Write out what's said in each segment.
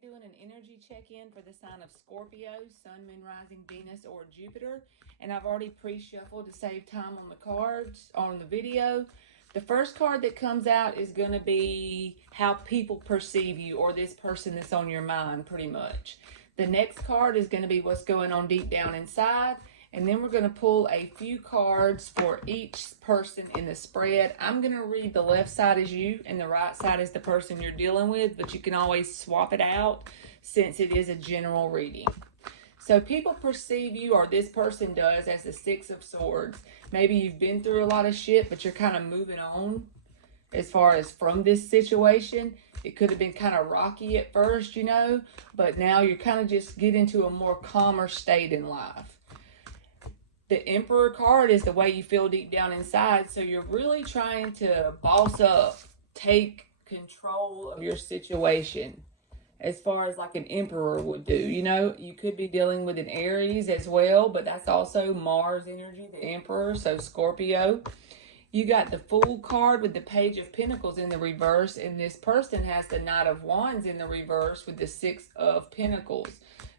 doing an energy check-in for the sign of Scorpio, Sun, Moon, Rising, Venus, or Jupiter. And I've already pre-shuffled to save time on the cards, on the video. The first card that comes out is going to be how people perceive you, or this person that's on your mind, pretty much. The next card is going to be what's going on deep down inside. And then we're going to pull a few cards for each person in the spread. I'm going to read the left side as you and the right side is the person you're dealing with, but you can always swap it out since it is a general reading. So people perceive you, or this person does, as the Six of Swords. Maybe you've been through a lot of shit, but you're kind of moving on as far as from this situation. It could have been kind of rocky at first, but now you're kind of just getting to a more calmer state in life. The Emperor card is the way you feel deep down inside. So you're really trying to boss up, take control of your situation as far as like an emperor would do. You could be dealing with an Aries as well, but that's also Mars energy, the Emperor, so Scorpio. You got the Fool card with the Page of Pentacles in the reverse, and this person has the Knight of Wands in the reverse with the Six of Pentacles.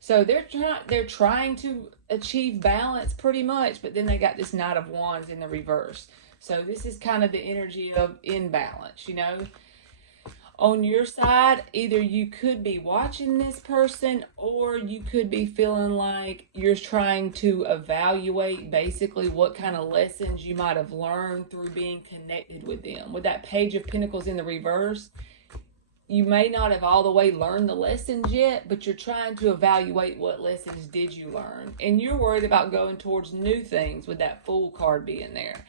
So they're trying to achieve balance pretty much, but then they got this Knight of Wands in the reverse. So this is kind of the energy of imbalance, On your side, either you could be watching this person, or you could be feeling like you're trying to evaluate basically what kind of lessons you might have learned through being connected with them. With that Page of Pentacles in the reverse, you may not have all the way learned the lessons yet, but you're trying to evaluate what lessons did you learn. And you're worried about going towards new things with that Fool card being there.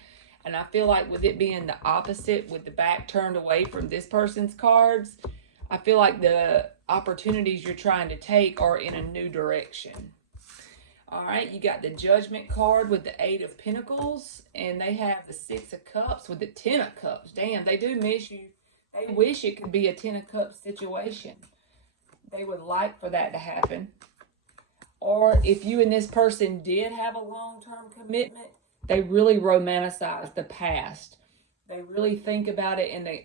And I feel like with it being the opposite, with the back turned away from this person's cards, I feel like the opportunities you're trying to take are in a new direction. All right, you got the Judgment card with the Eight of Pentacles, and they have the Six of Cups with the Ten of Cups. Damn, they do miss you. They wish it could be a Ten of Cups situation. They would like for that to happen. Or if you and this person did have a long-term commitment, they really romanticize the past. They really think about it, and they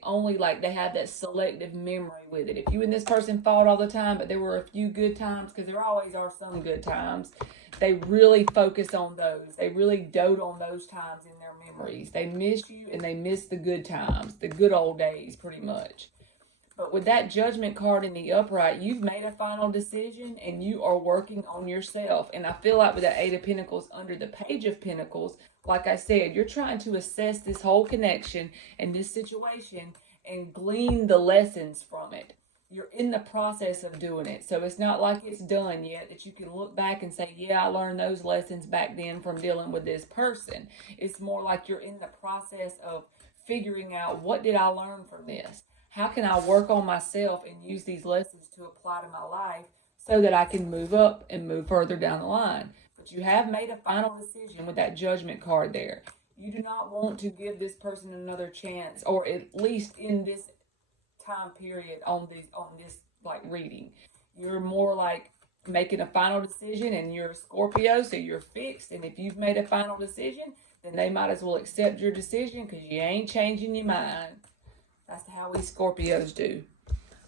have that selective memory with it. If you and this person fought all the time, but there were a few good times, because there always are some good times, they really focus on those. They really dote on those times in their memories. They miss you, and they miss the good times, the good old days, pretty much. But with that Judgment card in the upright, you've made a final decision, and you are working on yourself. And I feel like with that Eight of Pentacles under the Page of Pentacles, like I said, you're trying to assess this whole connection and this situation and glean the lessons from it. You're in the process of doing it. So it's not like it's done yet, that you can look back and say, yeah, I learned those lessons back then from dealing with this person. It's more like you're in the process of figuring out, what did I learn from this? How can I work on myself and use these lessons to apply to my life so that I can move up and move further down the line? But you have made a final decision with that Judgment card there. You do not want to give this person another chance, or at least in this time period on this reading. You're more like making a final decision, and you're a Scorpio, so you're fixed. And if you've made a final decision, then they might as well accept your decision, because you ain't changing your mind. That's how we Scorpios do.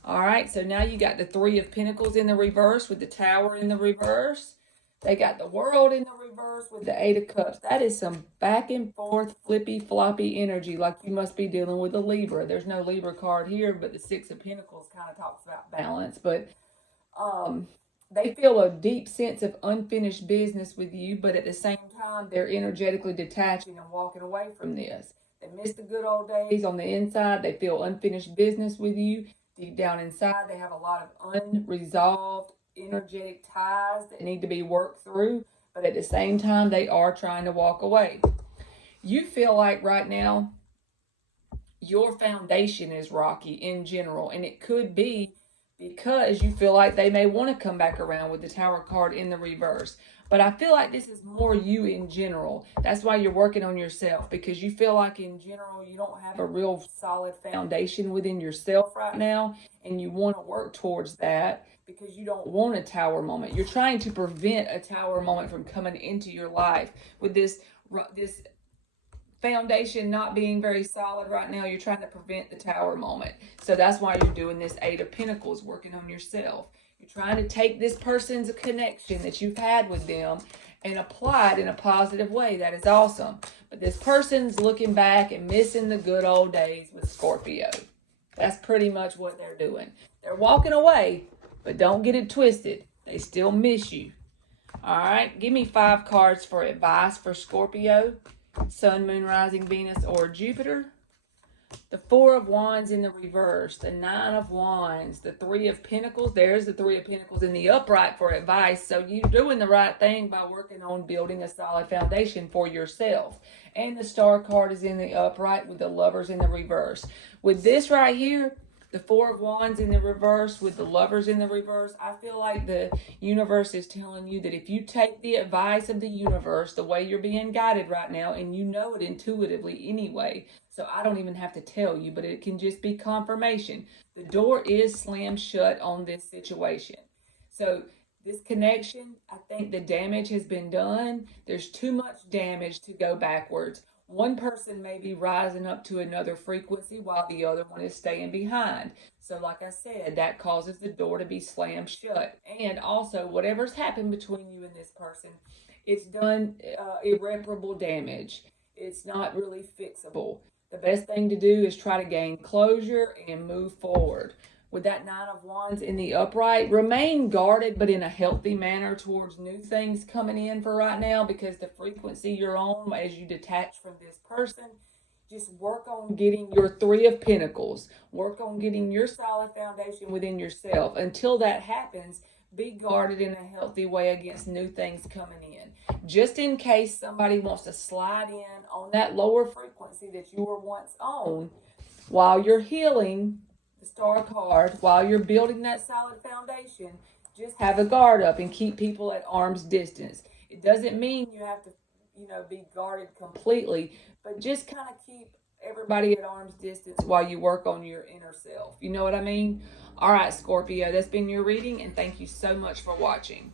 All right, so now you got the Three of Pentacles in the reverse with the Tower in the reverse. They got the World in the reverse with the Eight of Cups. That is some back and forth, flippy, floppy energy, like you must be dealing with a Libra. There's no Libra card here, but the Six of Pentacles kind of talks about balance. But they feel a deep sense of unfinished business with you, but at the same time, they're energetically detaching and walking away from this. They miss the good old days on the inside. They feel unfinished business with you. Deep down inside, they have a lot of unresolved energetic ties that need to be worked through. But at the same time, they are trying to walk away. You feel like right now, your foundation is rocky in general. And it could be because you feel like they may want to come back around with the Tower card in the reverse. But I feel like this is more you in general. That's why you're working on yourself, because you feel like in general you don't have a real solid foundation within yourself right now, and you want to work towards that because you don't want a Tower moment. You're trying to prevent a Tower moment from coming into your life with this foundation not being very solid right now. You're trying to prevent the Tower moment. So that's why you're doing this Eight of Pentacles, working on yourself. You're trying to take this person's connection that you've had with them and apply it in a positive way. That is awesome. But this person's looking back and missing the good old days with Scorpio. That's pretty much what they're doing. They're walking away, but don't get it twisted. They still miss you. All right, give me 5 cards for advice for Scorpio, Sun, Moon, Rising, Venus, or Jupiter. The 4 of Wands in the reverse, the 9 of Wands, the 3 of Pentacles. There's the 3 of Pentacles in the upright for advice. So you're doing the right thing by working on building a solid foundation for yourself. And the Star card is in the upright with the Lovers in the reverse. With this right here, the 4 of Wands in the reverse with the Lovers in the reverse, I feel like the universe is telling you that if you take the advice of the universe, the way you're being guided right now, and you know it intuitively anyway, so I don't even have to tell you, but it can just be confirmation. The door is slammed shut on this situation. So this connection, I think the damage has been done. There's too much damage to go backwards. One person may be rising up to another frequency while the other one is staying behind. So like I said, that causes the door to be slammed shut. And also, whatever's happened between you and this person, it's done irreparable damage. It's not really fixable. The best thing to do is try to gain closure and move forward. With that 9 of Wands in the upright, remain guarded but in a healthy manner towards new things coming in for right now, because the frequency you're on as you detach from this person, just work on getting your 3 of Pentacles. Work on getting your solid foundation within yourself. Until that happens, be guarded in a healthy way against new things coming in. Just in case somebody wants to slide in on that lower frequency that you were once on while you're healing, the Star card, while you're building that solid foundation, just have a guard up and keep people at arm's distance. It doesn't mean you have to, be guarded completely, but just kind of keep everybody at arm's distance while you work on your inner self. You know what I mean? All right, Scorpio, that's been your reading, and thank you so much for watching.